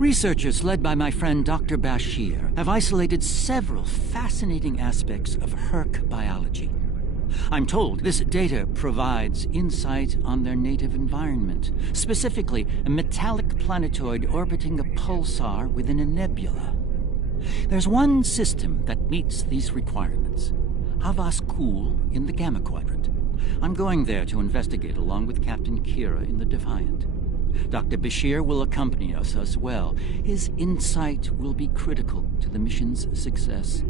Researchers led by my friend Dr. Bashir have isolated several fascinating aspects of Herc biology. I'm told this data provides insight on their native environment, specifically a metallic planetoid orbiting a pulsar within a nebula. There's one system that meets these requirements, Havas Kul in the Gamma Quadrant. I'm going there to investigate along with Captain Kira in the Defiant. Dr. Bashir will accompany us as well. His insight will be critical to the mission's success.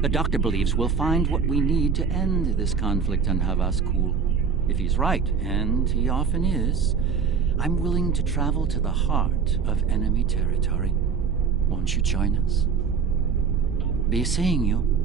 The doctor believes we'll find what we need to end this conflict on Havas Kul. If he's right, and he often is, I'm willing to travel to the heart of enemy territory. Won't you join us? Be seeing you.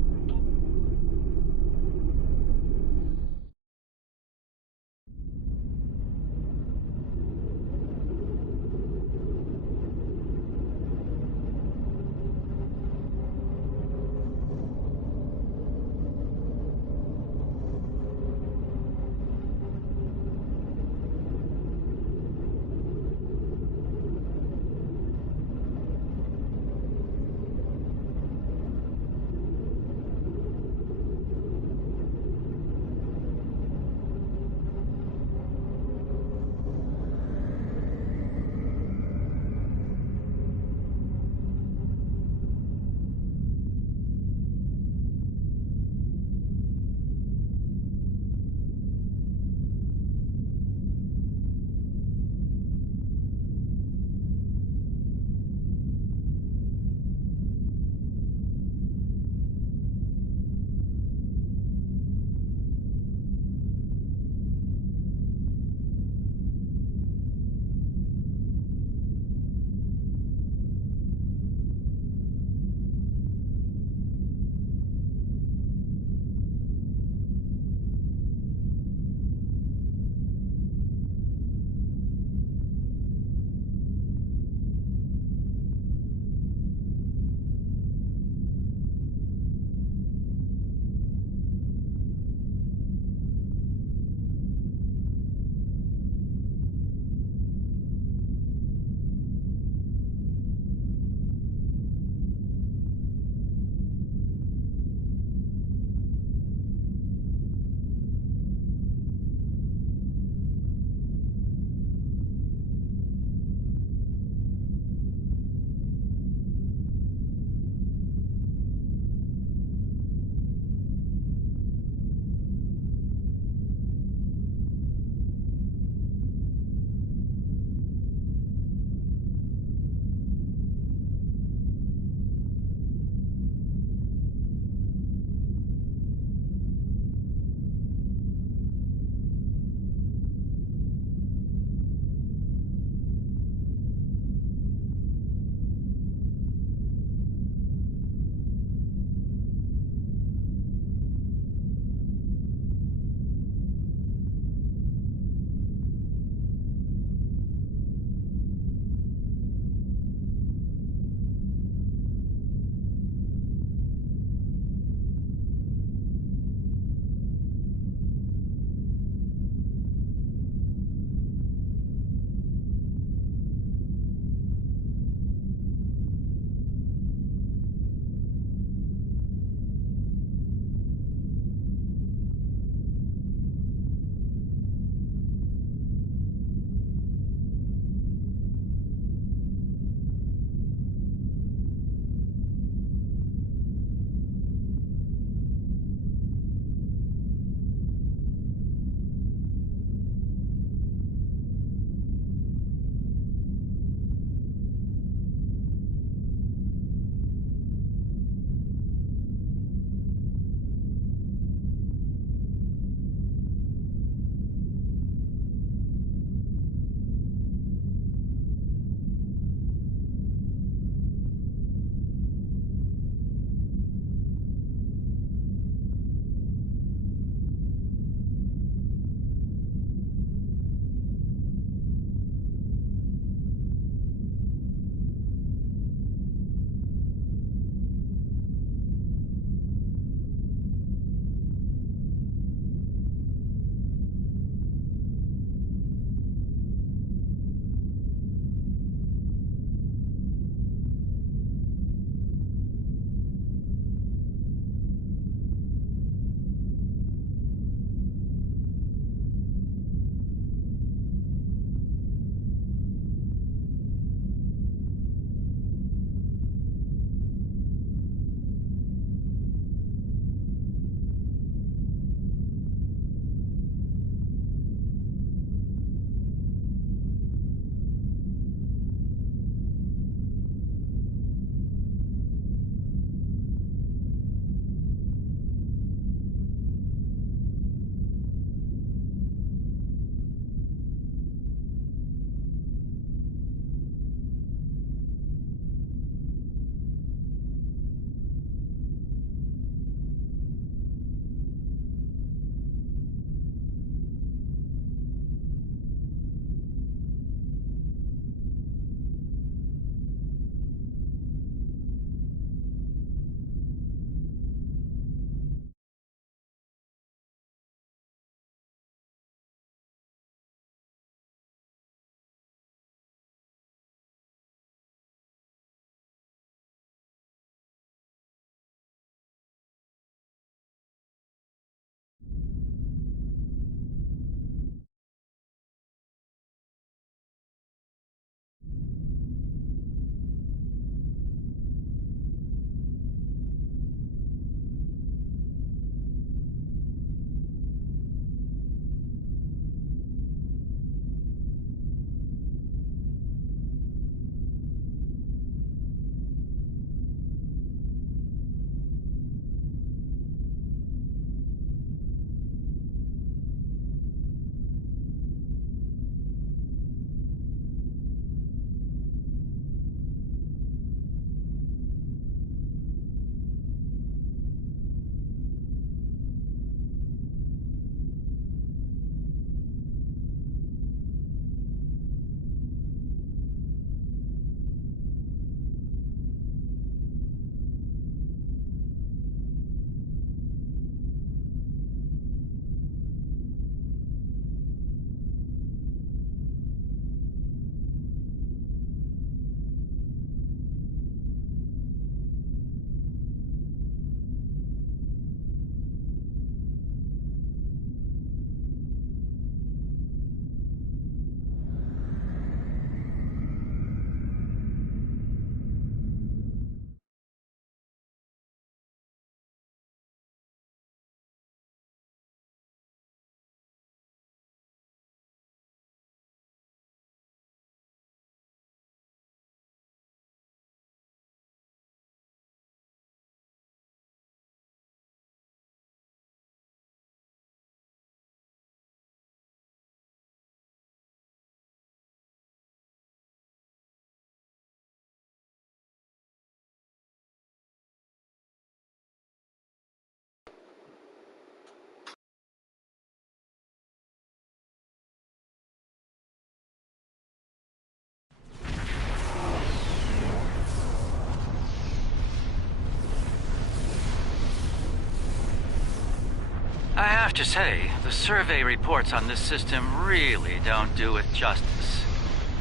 I have to say, the survey reports on this system really don't do it justice.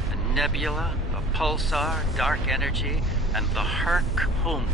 The nebula, the pulsar, dark energy, and the Herc homeworld.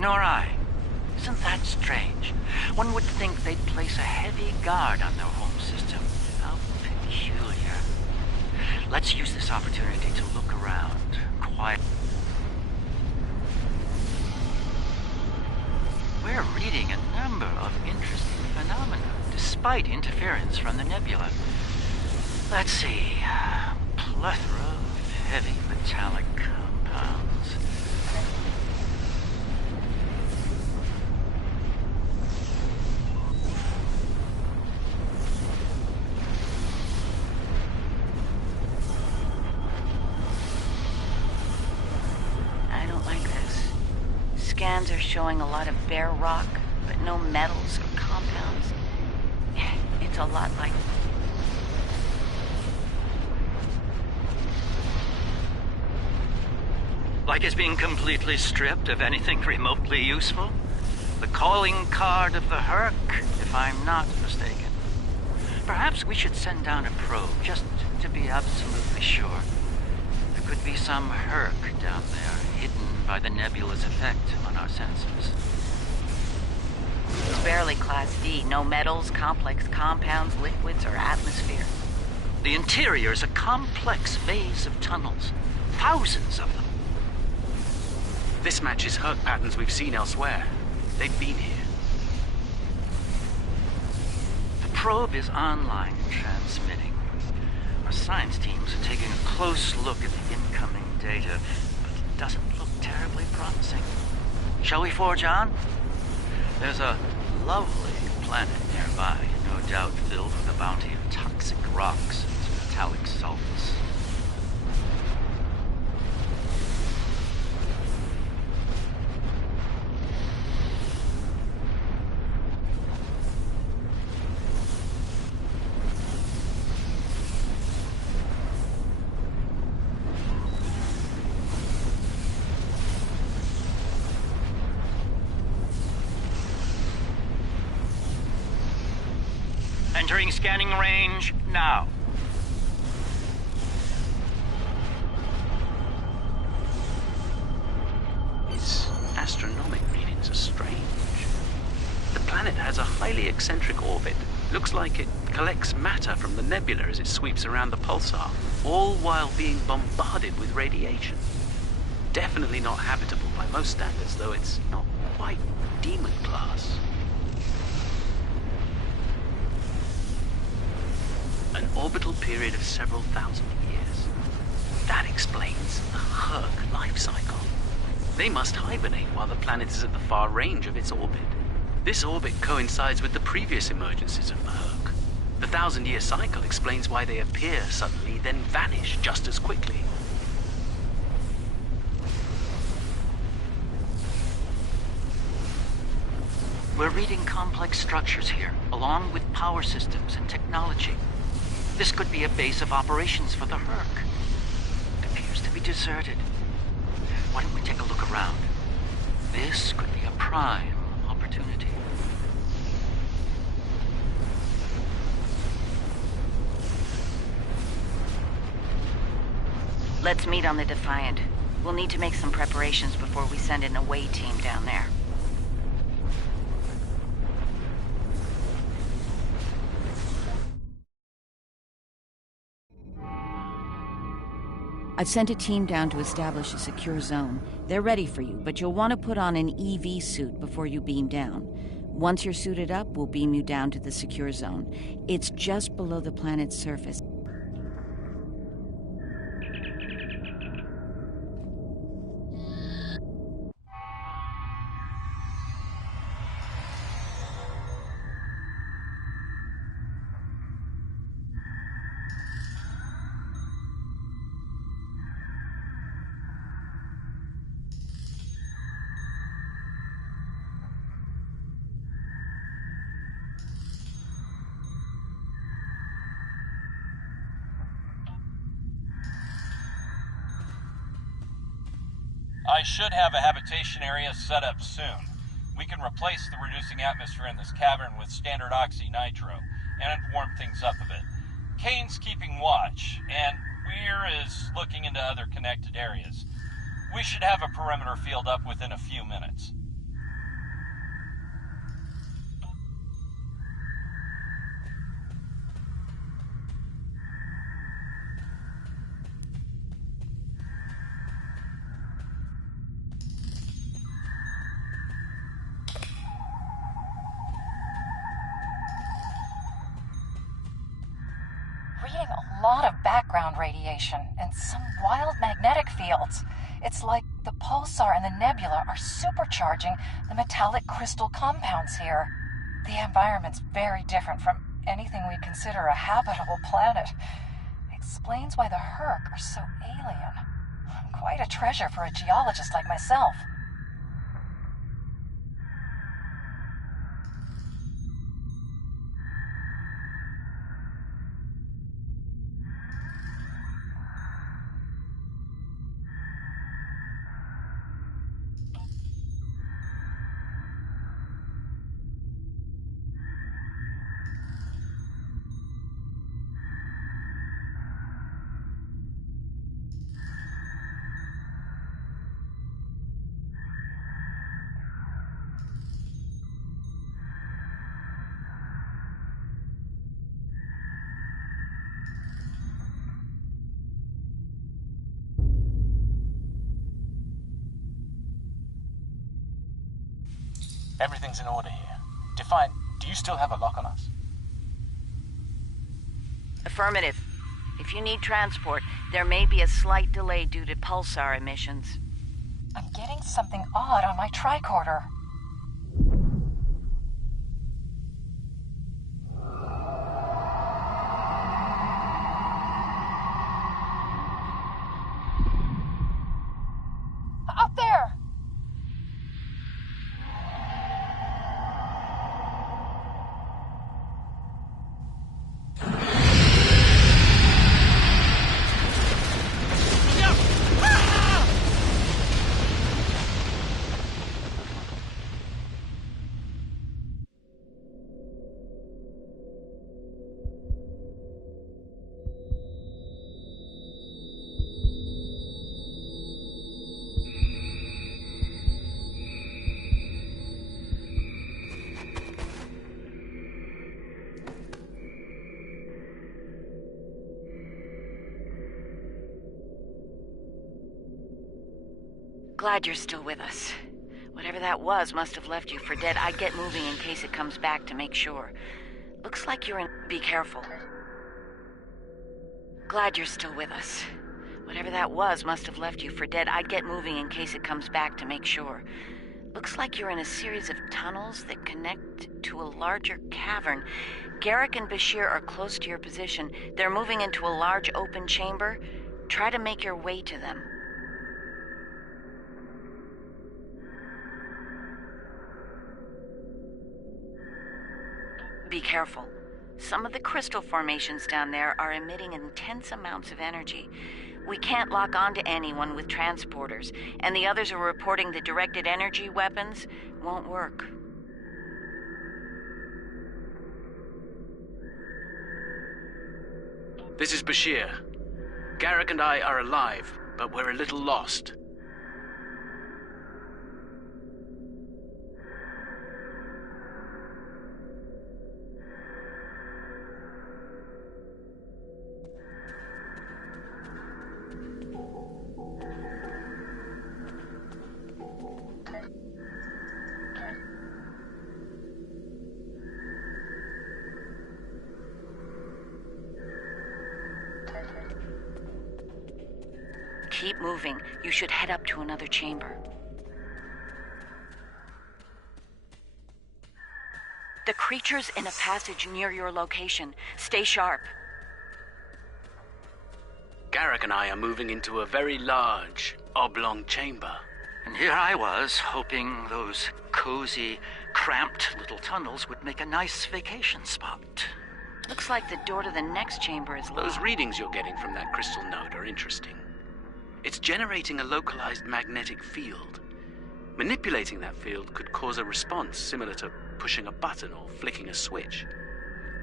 Nor I. Isn't that strange? One would think they'd place a heavy guard on their home system. How peculiar. Let's use this opportunity to look around quietly. We're reading a number of interesting phenomena, despite interference from the nebula. Let's see. Plethora of heavy metallic compounds. Scans are showing a lot of bare rock, but no metals or compounds. It's a lot like... Like it's being completely stripped of anything remotely useful? The calling card of the Herc, if I'm not mistaken. Perhaps we should send down a probe, just to be absolutely sure. There could be some Herc down there, hidden by the nebula's effect on our senses. It's barely Class D. No metals, complex compounds, liquids, or atmosphere. The interior is a complex maze of tunnels. Thousands of them. This matches Herc patterns we've seen elsewhere. They've been here. The probe is online and transmitting. Our science teams are taking a close look at the incoming data, but it doesn't look terribly promising. Shall we forge on? There's a lovely planet nearby, no doubt filled with a bounty of toxic rocks and metallic salts. Entering scanning range now. Its astronomic readings are strange. The planet has a highly eccentric orbit. Looks like it collects matter from the nebula as it sweeps around the pulsar, all while being bombarded with radiation. Definitely not habitable by most standards, though it's not quite demon class. An orbital period of several thousand years. That explains the Herc life cycle. They must hibernate while the planet is at the far range of its orbit. This orbit coincides with the previous emergencies of the Herc. The 1,000-year cycle explains why they appear suddenly, then vanish just as quickly. We're reading complex structures here, along with power systems and technology. This could be a base of operations for the Herc. It appears to be deserted. Why don't we take a look around? This could be a prime opportunity. Let's meet on the Defiant. We'll need to make some preparations before we send an away team down there. I've sent a team down to establish a secure zone. They're ready for you, but you'll want to put on an EV suit before you beam down. Once you're suited up, we'll beam you down to the secure zone. It's just below the planet's surface. I should have a habitation area set up soon. We can replace the reducing atmosphere in this cavern with standard oxy-nitro, and warm things up a bit. Kane's keeping watch, and Weir is looking into other connected areas. We should have a perimeter field up within a few minutes. Reading a lot of background radiation and some wild magnetic fields. It's like the pulsar and the nebula are supercharging the metallic crystal compounds here. The environment's very different from anything we'd consider a habitable planet. Explains why the Herc are so alien. Quite a treasure for a geologist like myself. Everything's in order here. Defiant, do you still have a lock on us? Affirmative. If you need transport, there may be a slight delay due to pulsar emissions. I'm getting something odd on my tricorder. Up there! Glad you're still with us. Whatever that was must have left you for dead. I'd get moving in case it comes back to make sure. Looks like you're in... Be careful. Glad you're still with us. Whatever that was must have left you for dead. I'd get moving in case it comes back to make sure. Looks like you're in a series of tunnels that connect to a larger cavern. Garrick and Bashir are close to your position. They're moving into a large open chamber. Try to make your way to them. Be careful. Some of the crystal formations down there are emitting intense amounts of energy. We can't lock onto anyone with transporters, and the others are reporting the directed energy weapons won't work. This is Bashir. Garrick and I are alive, but we're a little lost. Keep moving. You should head up to another chamber. The creature's in a passage near your location. Stay sharp. Garrick and I are moving into a very large, oblong chamber. And here I was, hoping those cozy, cramped little tunnels would make a nice vacation spot. Looks like the door to the next chamber is locked. Those readings you're getting from that crystal node are interesting. It's generating a localized magnetic field. Manipulating that field could cause a response similar to pushing a button or flicking a switch.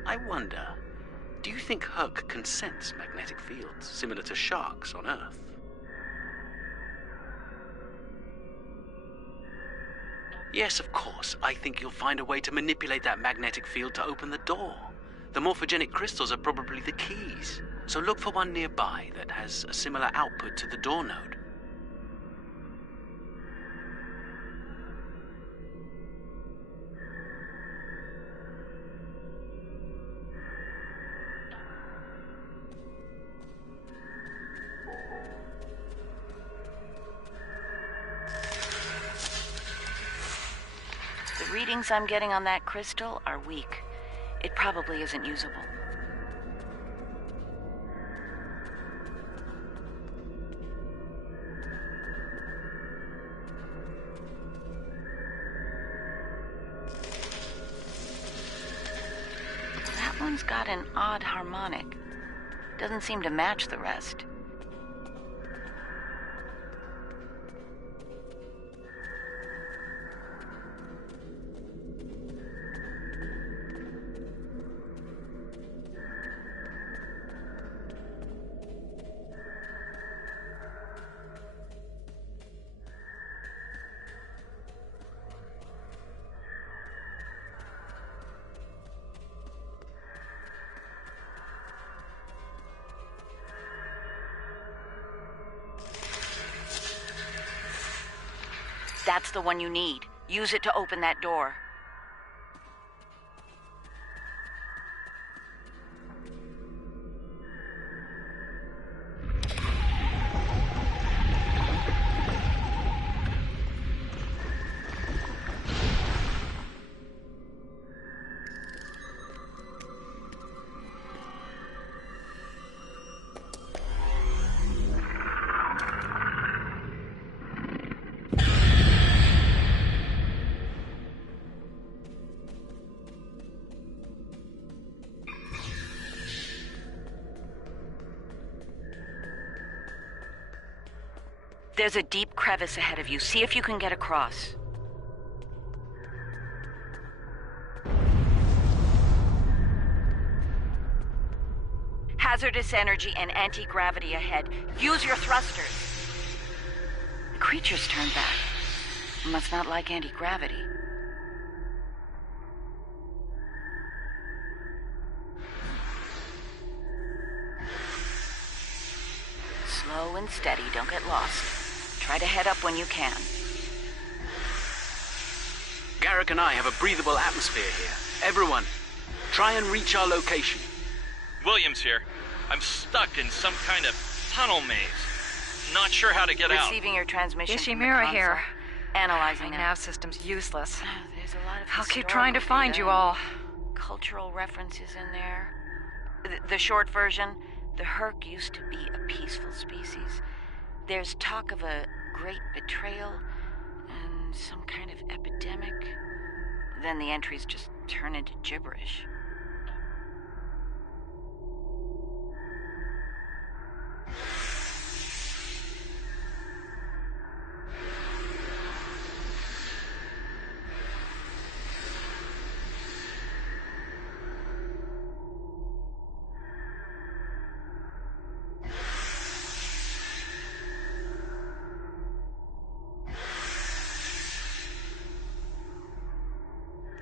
I wonder, do you think Herc can sense magnetic fields similar to sharks on Earth? Yes, of course. I think you'll find a way to manipulate that magnetic field to open the door. The morphogenic crystals are probably the keys. So look for one nearby that has a similar output to the door node. The readings I'm getting on that crystal are weak. It probably isn't usable. That one's got an odd harmonic. Doesn't seem to match the rest. That's the one you need. Use it to open that door. There's a deep crevice ahead of you. See if you can get across. Hazardous energy and anti-gravity ahead. Use your thrusters. The creature's turned back. Must not like anti-gravity. Slow and steady. Don't get lost. Try to head up when you can. Garrick and I have a breathable atmosphere here. Everyone, try and reach our location. Williams here. I'm stuck in some kind of tunnel maze. Not sure how to get out. Receiving your transmission from the Ishimura console. here. Analyzing My now. nav system's useless. There's a lot of I'll keep historical trying to find data you all. and cultural references in there. The short version, the Herc used to be a peaceful species. There's talk of a great betrayal and some kind of epidemic. Then the entries just turn into gibberish.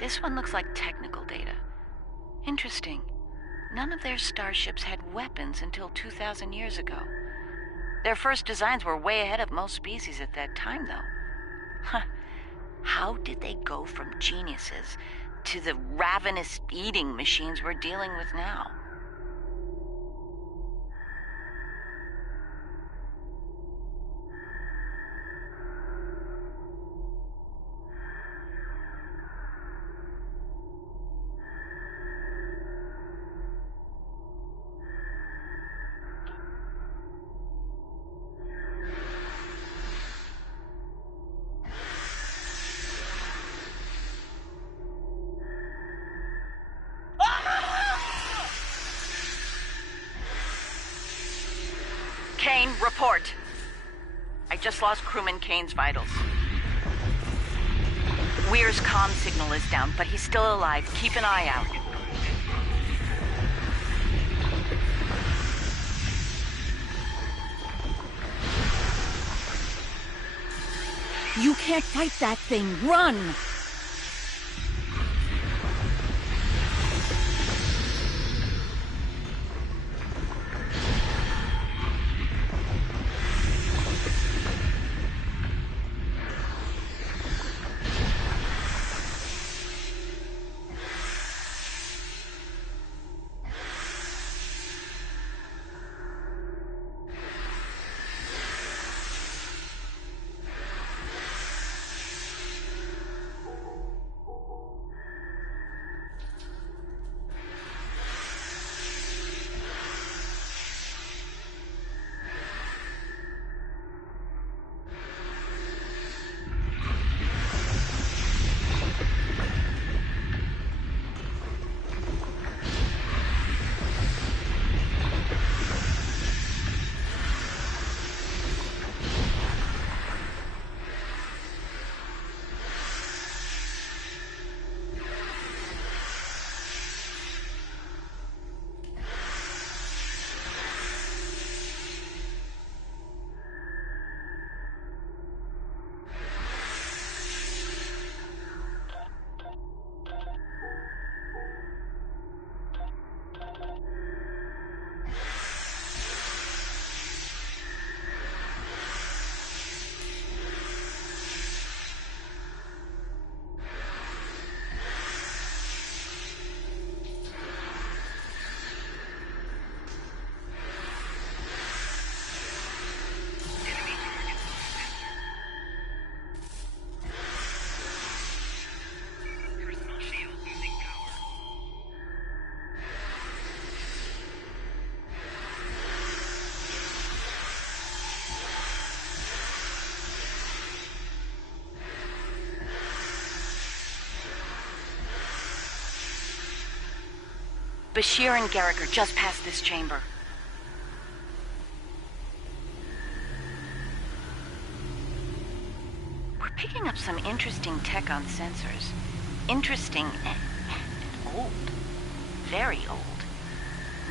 This one looks like technical data. Interesting. None of their starships had weapons until 2,000 years ago. Their first designs were way ahead of most species at that time, though. Huh. How did they go from geniuses to the ravenous eating machines we're dealing with now? Kane, report. I just lost crewman Kane's vitals. Weir's comm signal is down, but he's still alive. Keep an eye out. You can't fight that thing! Run! Bashir and Garrick are just past this chamber. We're picking up some interesting tech on sensors. Interesting and old. Very old.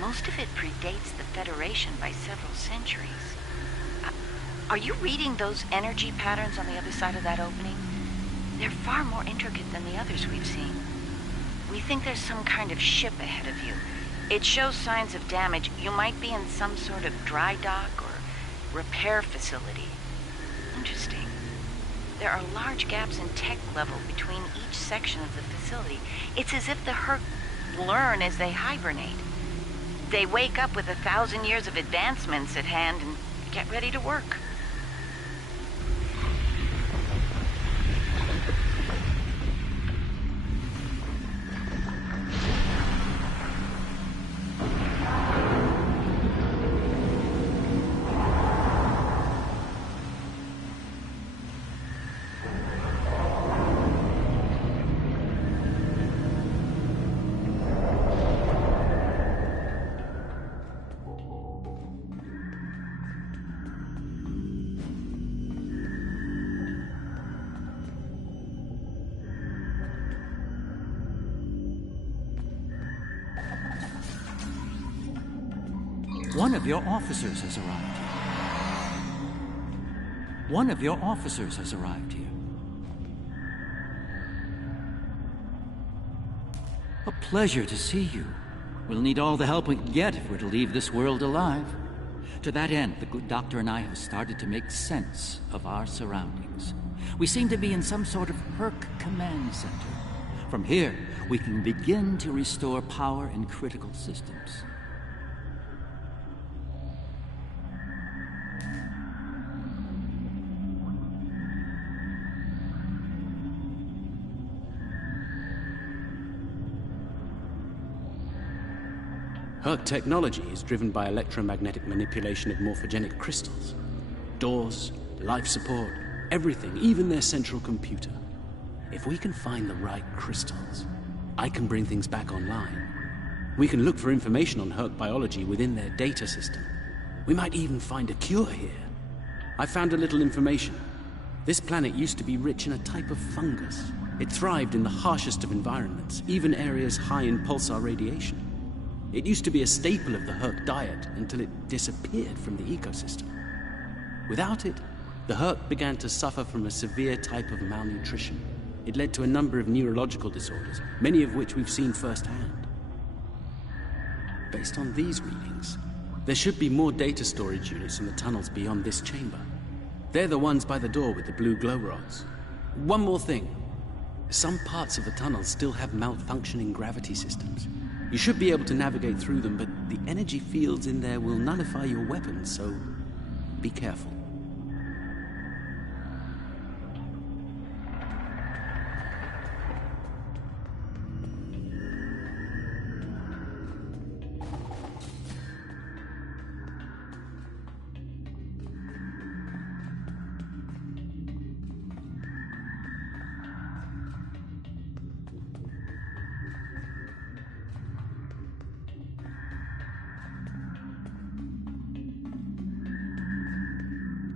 Most of it predates the Federation by several centuries. Are you reading those energy patterns on the other side of that opening? They're far more intricate than the others we've seen. We think there's some kind of ship ahead of you. It shows signs of damage. You might be in some sort of dry dock or repair facility. Interesting. There are large gaps in tech level between each section of the facility. It's as if the Herc learn as they hibernate. They wake up with 1,000 years of advancements at hand and get ready to work. One of your officers has arrived here. One of your officers has arrived here. A pleasure to see you. We'll need all the help we can get if we're to leave this world alive. To that end, the good doctor and I have started to make sense of our surroundings. We seem to be in some sort of Herc command center. From here, we can begin to restore power in critical systems. Herc technology is driven by electromagnetic manipulation of morphogenic crystals. Doors, life support, everything, even their central computer. If we can find the right crystals, I can bring things back online. We can look for information on Herc biology within their data system. We might even find a cure here. I found a little information. This planet used to be rich in a type of fungus. It thrived in the harshest of environments, even areas high in pulsar radiation. It used to be a staple of the Herc diet until it disappeared from the ecosystem. Without it, the Herc began to suffer from a severe type of malnutrition. It led to a number of neurological disorders, many of which we've seen firsthand. Based on these readings, there should be more data storage units in the tunnels beyond this chamber. They're the ones by the door with the blue glow rods. One more thing. Some parts of the tunnels still have malfunctioning gravity systems. You should be able to navigate through them, but the energy fields in there will nullify your weapons, so be careful.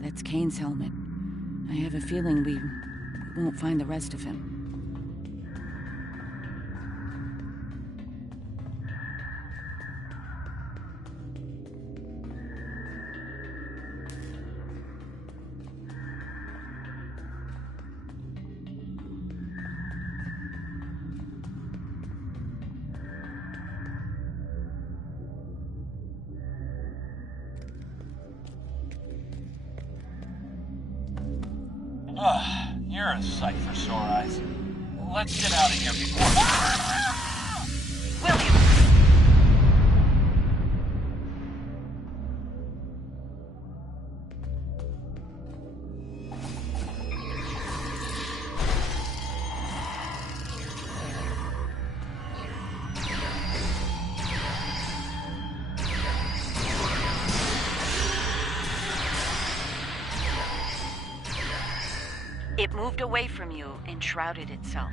That's Kane's helmet. I have a feeling we won't find the rest of him. You're a sight for sore eyes. Let's get out of here before... William! It moved away from you and shrouded itself.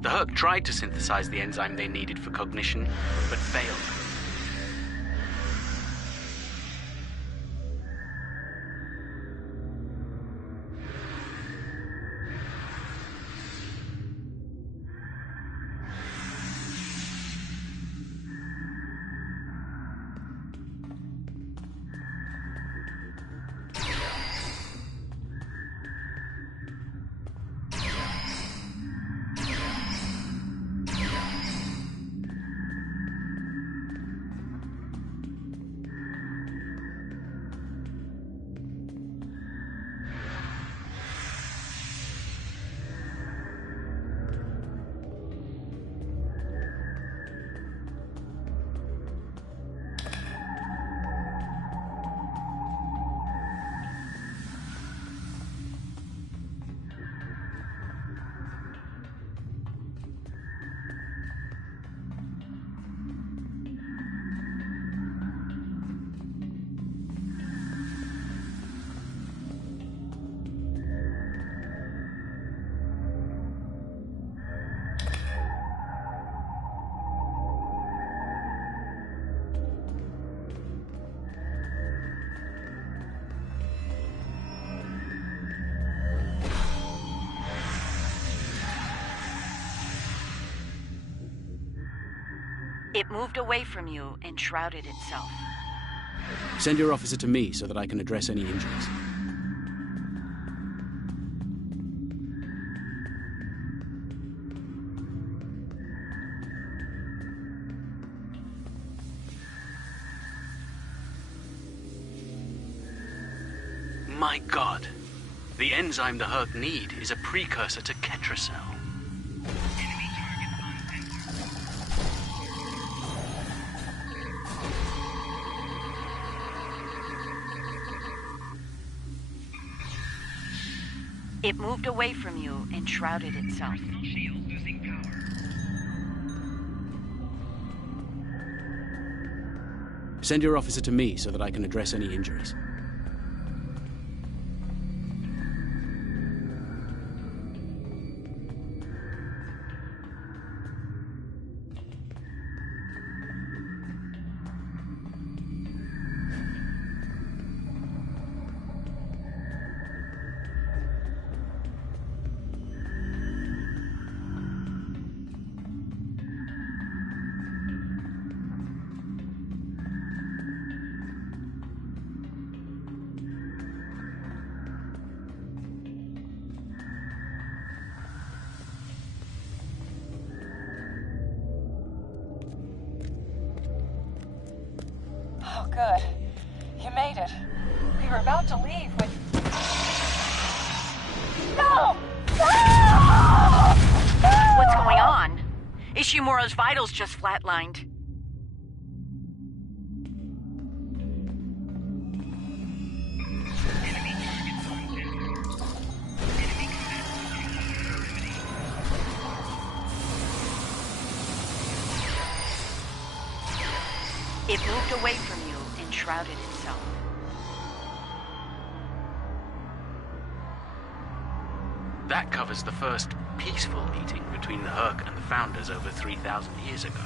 The Herc tried to synthesize the enzyme they needed for cognition, but failed. It moved away from you and shrouded itself. Send your officer to me so that I can address any injuries. My god. The enzyme the Herc need is a precursor to Ketracel. It moved away from you and shrouded itself. Send your officer to me so that I can address any injuries. Oh, good. You made it. We were about to leave when... No! No! What's going on? Ishimura's vitals just flatlined. It moved away from you and shrouded itself. That covers the first peaceful meeting between the Herc and the Founders over 3,000 years ago.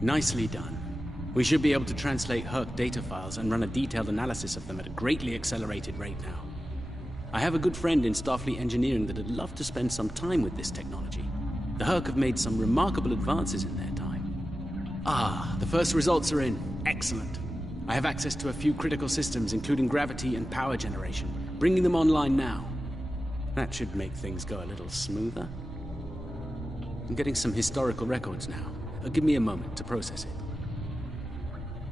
Nicely done. We should be able to translate Herc data files and run a detailed analysis of them at a greatly accelerated rate now. I have a good friend in Starfleet engineering that'd love to spend some time with this technology. The Herc have made some remarkable advances in their time. Ah, the first results are in. Excellent. I have access to a few critical systems, including gravity and power generation, bringing them online now. That should make things go a little smoother. I'm getting some historical records now. Give me a moment to process it.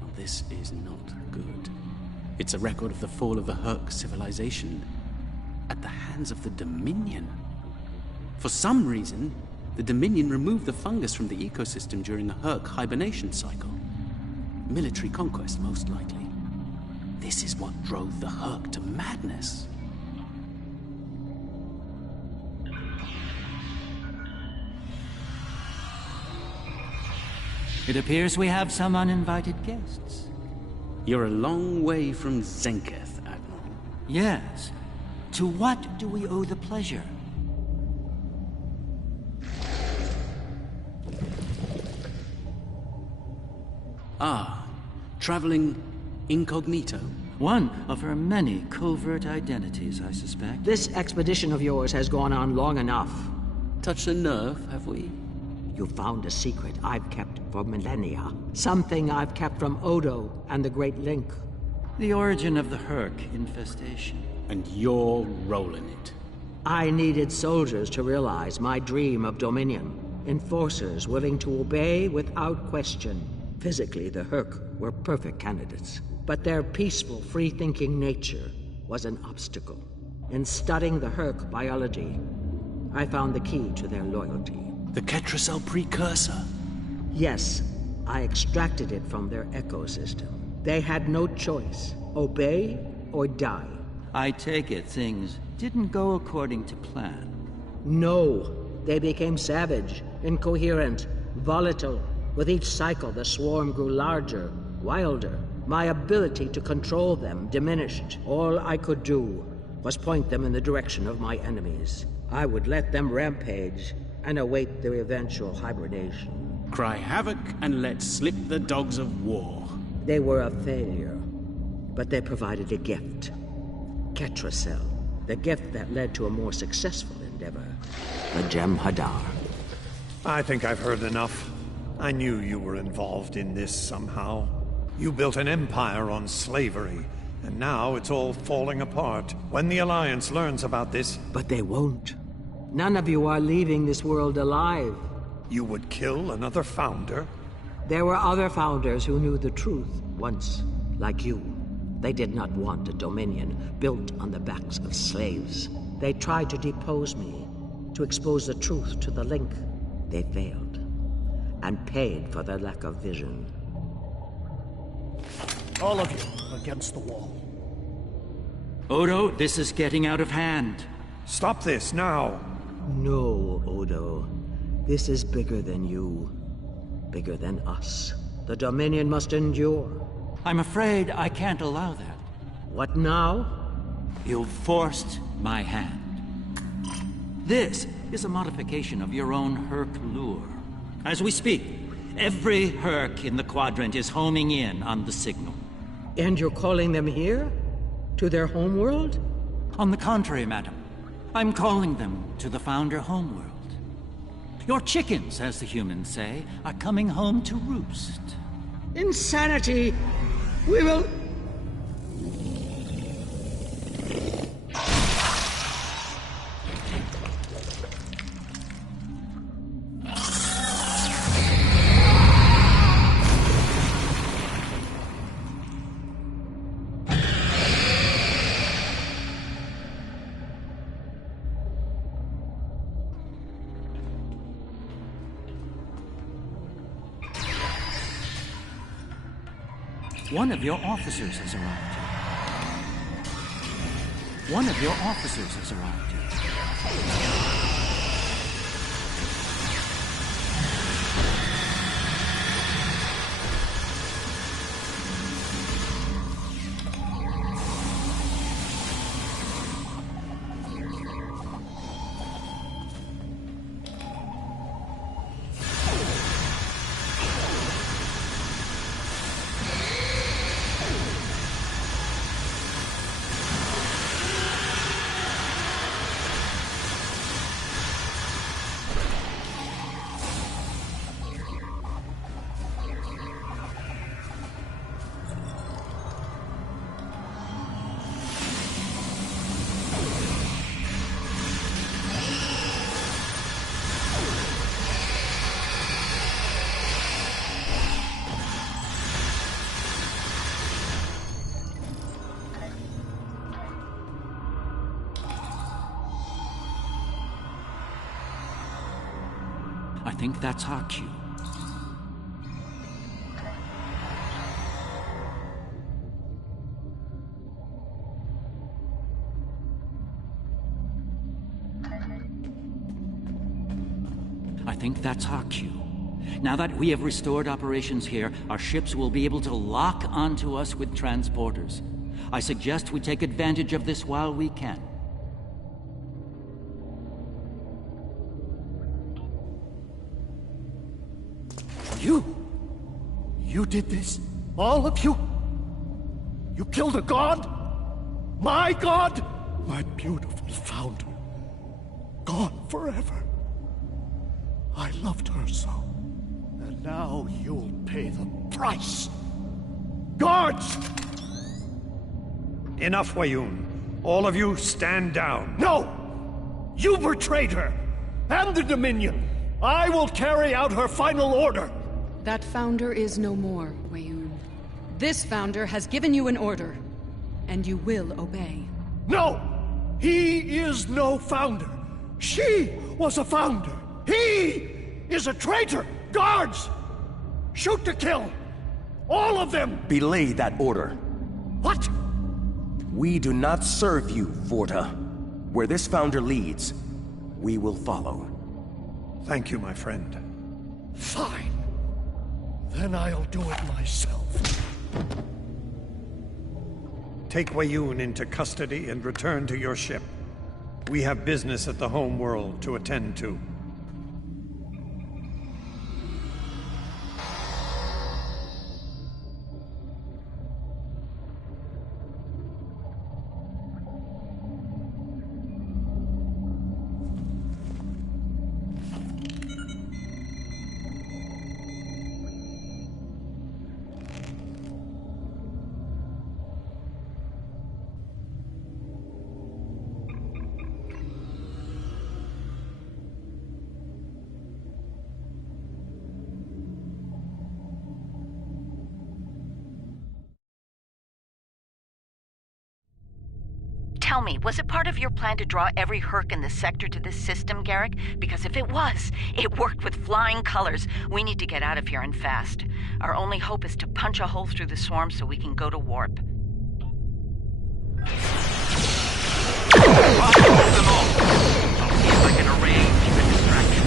Well, this is not good. It's a record of the fall of the Herc civilization at the hands of the Dominion. For some reason, the Dominion removed the fungus from the ecosystem during a Herc hibernation cycle. Military conquest, most likely. This is what drove the Herc to madness. It appears we have some uninvited guests. You're a long way from Zenketh, Admiral. Yes. To what do we owe the pleasure? Ah, traveling incognito. One of her many covert identities, I suspect. This expedition of yours has gone on long enough. Touched a nerve, have we? You found a secret I've kept for millennia. Something I've kept from Odo and the Great Link. The origin of the Herc infestation. And you're rolling it. I needed soldiers to realize my dream of dominion. Enforcers willing to obey without question. Physically, the Herc were perfect candidates. But their peaceful, free-thinking nature was an obstacle. In studying the Herc biology, I found the key to their loyalty. The Ketracel precursor. Yes, I extracted it from their ecosystem. They had no choice. Obey or die. I take it things didn't go according to plan. No, they became savage, incoherent, volatile. With each cycle, the swarm grew larger, wilder. My ability to control them diminished. All I could do was point them in the direction of my enemies. I would let them rampage and await their eventual hibernation. Cry havoc and let slip the dogs of war. They were a failure, but they provided a gift. Ketracel. The gift that led to a more successful endeavor. The Gem Hadar. I think I've heard enough. I knew you were involved in this somehow. You built an empire on slavery, and now it's all falling apart. When the Alliance learns about this... But they won't. None of you are leaving this world alive. You would kill another founder? There were other founders who knew the truth once, like you. They did not want a dominion built on the backs of slaves. They tried to depose me, to expose the truth to the Link. They failed, and paid for their lack of vision. All of you against the wall. Odo, this is getting out of hand. Stop this now! No, Odo. This is bigger than you. Bigger than us. The Dominion must endure. I'm afraid I can't allow that. What now? You've forced my hand. This is a modification of your own Herc lure. As we speak, every Herc in the quadrant is homing in on the signal. And you're calling them here? To their homeworld? On the contrary, madam. I'm calling them to the Founder homeworld. Your chickens, as the humans say, are coming home to roost. Insanity! We will... One of your officers has arrived here. One of your officers has arrived here. I think that's our cue. I think that's our cue. Now that we have restored operations here, our ships will be able to lock onto us with transporters. I suggest we take advantage of this while we can. You did this? All of you? You killed a god? My god? My beautiful founder. Gone forever. I loved her so. And now you'll pay the price. Guards! Enough, Wayun. All of you stand down. No! You betrayed her! And the Dominion! I will carry out her final order! That founder is no more, Wayun. This founder has given you an order, and you will obey. No! He is no founder! She was a founder! He is a traitor! Guards! Shoot to kill! All of them! Belay that order. What? We do not serve you, Vorta. Where this founder leads, we will follow. Thank you, my friend. Fine. Then I'll do it myself. Take Wayun into custody and return to your ship. We have business at the home world to attend to. Tell me, was it part of your plan to draw every Herc in the sector to this system, Garrick? Because if it was, it worked with flying colors. We need to get out of here and fast. Our only hope is to punch a hole through the swarm so we can go to warp. I'll hold them off. I'll see if I can arrange a distraction.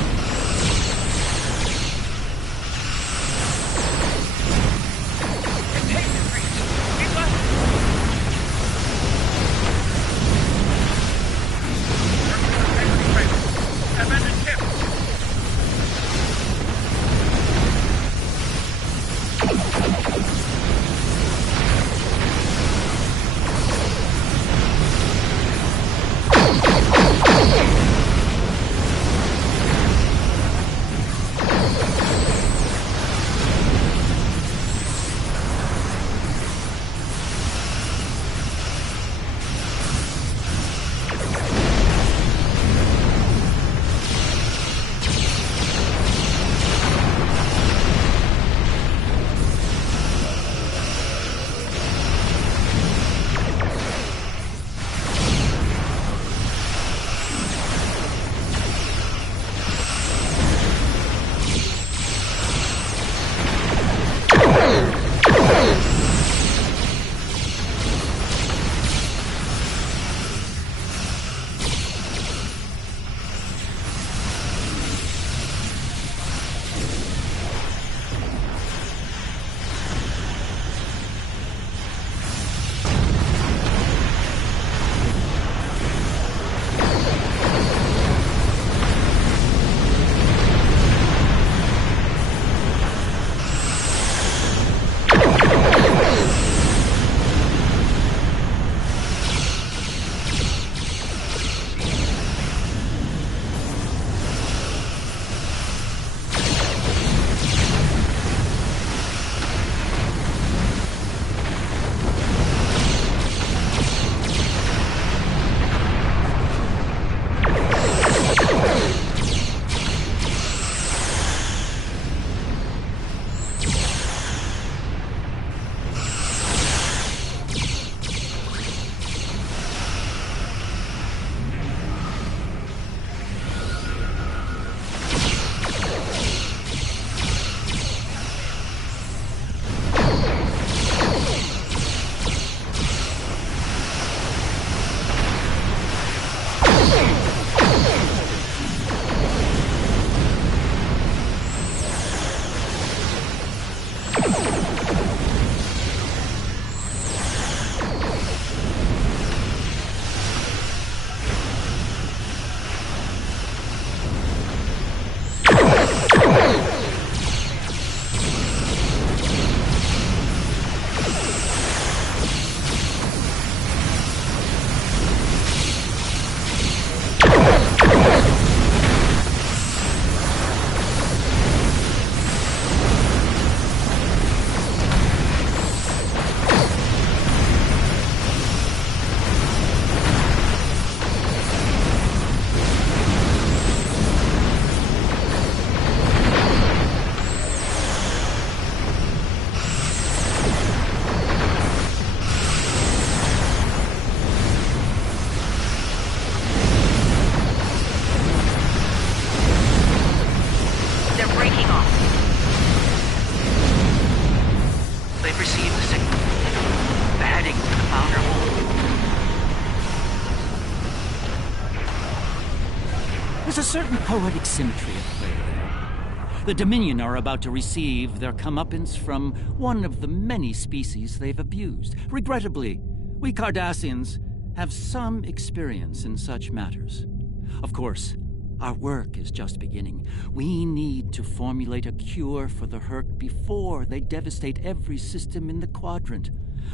There's a certain poetic symmetry at play there. The Dominion are about to receive their comeuppance from one of the many species they've abused. Regrettably, we Cardassians have some experience in such matters. Of course, our work is just beginning. We need to formulate a cure for the Herc before they devastate every system in the quadrant.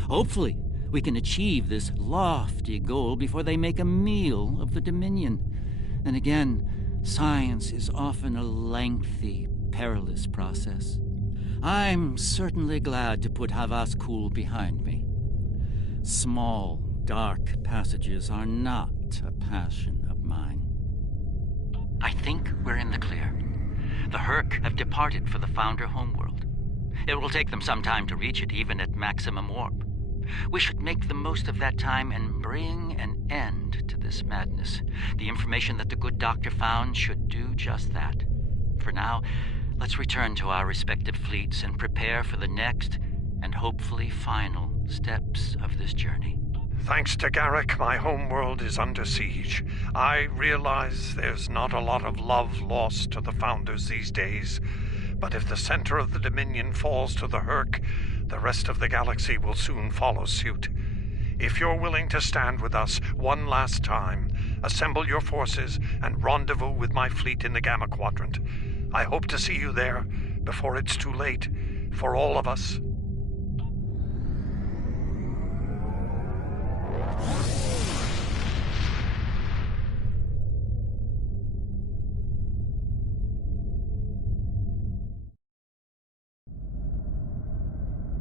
Hopefully, we can achieve this lofty goal before they make a meal of the Dominion. Then again, science is often a lengthy, perilous process. I'm certainly glad to put Havas Kul behind me. Small, dark passages are not a passion of mine. I think we're in the clear. The Herc have departed for the Founder homeworld. It will take them some time to reach it, even at maximum warp. We should make the most of that time and bring an end to this madness. The information that the good doctor found should do just that. For now, let's return to our respective fleets and prepare for the next and hopefully final steps of this journey. Thanks to Garrick, my homeworld is under siege. I realize there's not a lot of love lost to the Founders these days, but if the center of the Dominion falls to the Herc, the rest of the galaxy will soon follow suit. If you're willing to stand with us one last time, assemble your forces and rendezvous with my fleet in the Gamma Quadrant. I hope to see you there before it's too late for all of us.